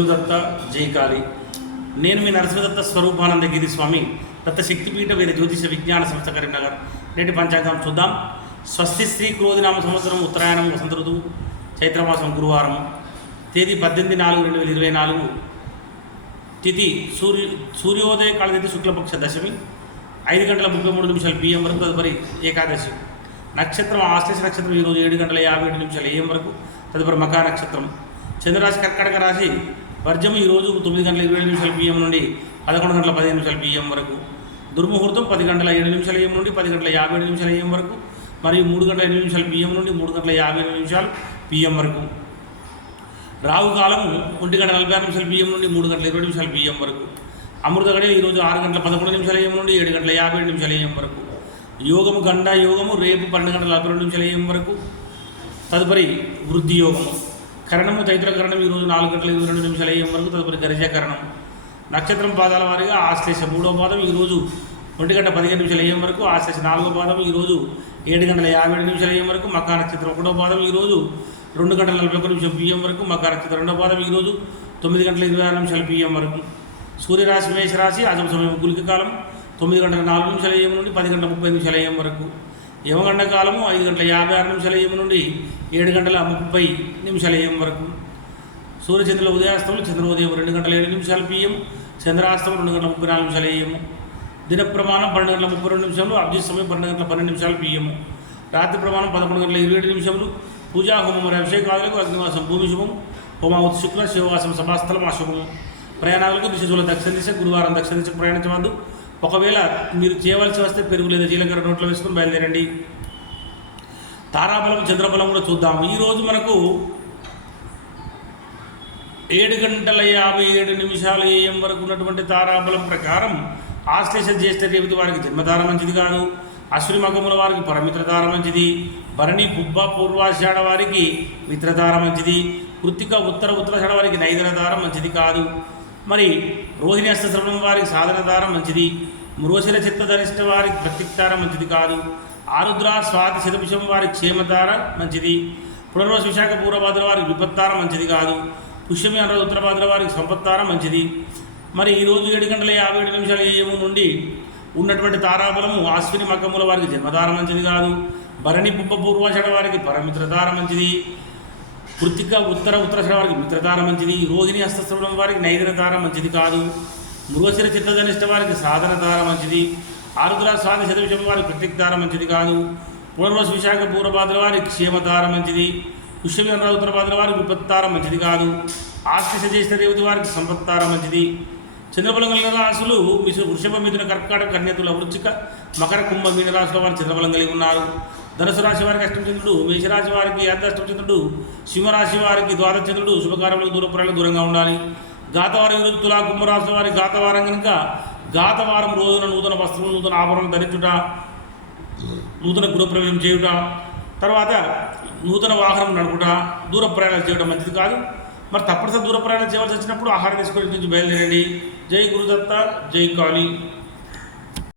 గురుదత్త జై కాళీ. నేను మీ నరసింహదత్త స్వరూపానందగిరి స్వామి, దత్త శక్తిపీఠ వేద జ్యోతిష విజ్ఞాన సంస్థ కరీంనగర్. నేటి పంచాంగం చూద్దాం. స్వస్తి శ్రీ క్రోధినామ సంవత్సరం ఉత్తరాయణం వసంత ఋతువు చైత్రమాసం గురువారం. తేదీ 18/4/2024. తిథి సూర్యోదయ కాల తిథి శుక్లపక్ష దశమి 5:33 PM వరకు. తదుపరి ఏకాదశి. నక్షత్రం ఆశ్లేష నక్షత్రం ఈరోజు 7:57 AM వరకు. తదుపరి మకా నక్షత్రం. చంద్రరాశి కర్కాటక రాశి. వర్జము ఈరోజు 9:27 PM నుండి 11:15 PM వరకు. దుర్ముహూర్తం 10:07 AM నుండి 10:57 AM వరకు మరియు 3:08 PM నుండి 3:57 PM వరకు. రాహుకాలము 1:46 PM నుండి 3:20 PM వరకు. అమృత గడియ ఈరోజు 6:11 AM నుండి 7:57 AM వరకు. యోగము గండ యోగము రేపు 12:42 AM వరకు. తదుపరి వృద్ధి యోగము. కరణము తైత్ర కరణం ఈరోజు 4:22 AM వరకు. తదుపరి గరిజకరణం. నక్షత్రం పాదాల వారిగా ఆశ్లేష 3వ పాదం ఈరోజు 1:15 AM వరకు. ఆశ్లేష 4వ పాదం ఈరోజు 7:57 AM వరకు. మకా నక్షత్రం 1వ పాదం ఈరోజు 2:41 PM వరకు. మకా నక్షత్రం 2వ పాదం ఈరోజు 9:26 PM వరకు. సూర్యరాశి మేషరాశి. అజం సమయం గులిక కాలం 9:04 AM నుండి 10:30 AM వరకు. యమగండ కాలము 5:56 AM నుండి 7:30 AM వరకు. సూర్యచంద్రుల ఉదయాస్తములు చంద్రోదయం 2:07 PM, చంద్రాస్తమం 2:34 AM. దిన ప్రమాణం 12:32. అభిజిత్ సమయం 12:12 PM. రాత్రి ప్రమాణం 11:27. పూజా హోమం మరియు అభిషేకాదులకు అగ్నివాసం భూమి శుభం. హోమావతి శుక్ల శివవాసం సభాస్థలం అశుభము. ప్రయాణాలకు దిశలో దక్షిణ దిశ. గురువారం దక్షిణ దిశకు ప్రయాణించవద్దు. ఒకవేళ మీరు చేయవలసి వస్తే పెరుగు లేదా జీలకర్ర నోట్లో వేసుకొని బయలుదేరండి. తారాబలం చంద్రబలం కూడా చూద్దాము. ఈరోజు మనకు 7:57 AM వరకు ఉన్నటువంటి తారాబలం ప్రకారం ఆశ్లేష జ్యేష్ఠ రేవతి వారికి జన్మతార మంచిది కాదు. అశ్విని మగముల వారికి పరమిత్రతార మంచిది. భరణి పుబ్బ పూర్వాషాఢ వారికి మిత్రతార మంచిది. కృత్తిక ఉత్తరాషాఢ వారికి నైదనతార మంచిది కాదు. మరి రోహిణి హస్తశ్రవణం వారికి సాధనతార మంచిది. మృగశిర చిత్తధనిష్ట వారికి ప్రత్యక్తార మంచిది కాదు. ఆరుద్ర స్వాతి శతభిషం వారికి క్షేమతార మంచిది. పునర్వసు విశాఖ పూర్వభాద్ర వారికి విపత్తార మంచిది కాదు. పుష్యమి అనురాధ ఉత్తరభాద్ర వారికి సంపత్తార మంచిది. మరి ఈరోజు 7:57 AM నుండి ఉన్నటువంటి తారాబలము అశ్విని మకముల వారికి జన్మతార మంచిది కాదు. భరణి పుబ్బ పూర్వాషాఢ వారికి పరమిత్రతార మంచిది. కృత్తిక ఉత్తరాషాఢ వారికి మిత్రతార మంచిది. రోహిణి హస్తశ్రవణం వారికి నైదనతార మంచిది కాదు. మృగశిర చిత్తధనిష్ట వారికి సాధనతార మంచిది. ఆరుద్ర స్వాతి శతవిషం వారికి ప్రత్యక్తార మంచిది కాదు. పునర్వసు విశాఖ పూర్వభాద్ర వారికి క్షేమతార మంచిది. పుష్యమి అనురాధ ఉత్తరభాద్ర వారికి విపత్తార మంచిది కాదు. ఆశ్లేష జ్యేష్ఠ రేవతి వారికి సంపత్తార మంచిది. చంద్రబలం కలిగిన రాశులు వృషభ మిథున కర్కాటక కన్యతుల వృచ్చిక మకర కుంభ మీన రాశుల వారికి చంద్రబలం కలిగి ఉన్నారు. ధనుసు రాశి వారికి అష్టమచంద్రుడు, మేషరాశి వారికి అర్ధాష్టమచంద్రుడు, సింహరాశి వారికి ద్వాదశచంద్రుడు. శుభకార్యములకు దూరపురాలకు దూరంగా ఉండాలి. గాతవారం ఈరోజు తులా కుంభరాశుల వారికి గాతవారం కనుక గాతవారం రోజున నూతన వస్త్రములు నూతన ఆభరణం ధరించుట, నూతన గృహప్రవేశం చేయుట, తర్వాత నూతన వాహనం నడుపుట, దూర ప్రయాణాలు చేయడం మంచిది కాదు. మరి తప్పనిసరి దూర ప్రయాణం చేయవలసి వచ్చినప్పుడు ఆహారం తీసుకొని నుంచి బయలుదేరండి. జై గురుదత్త జై కాళీ.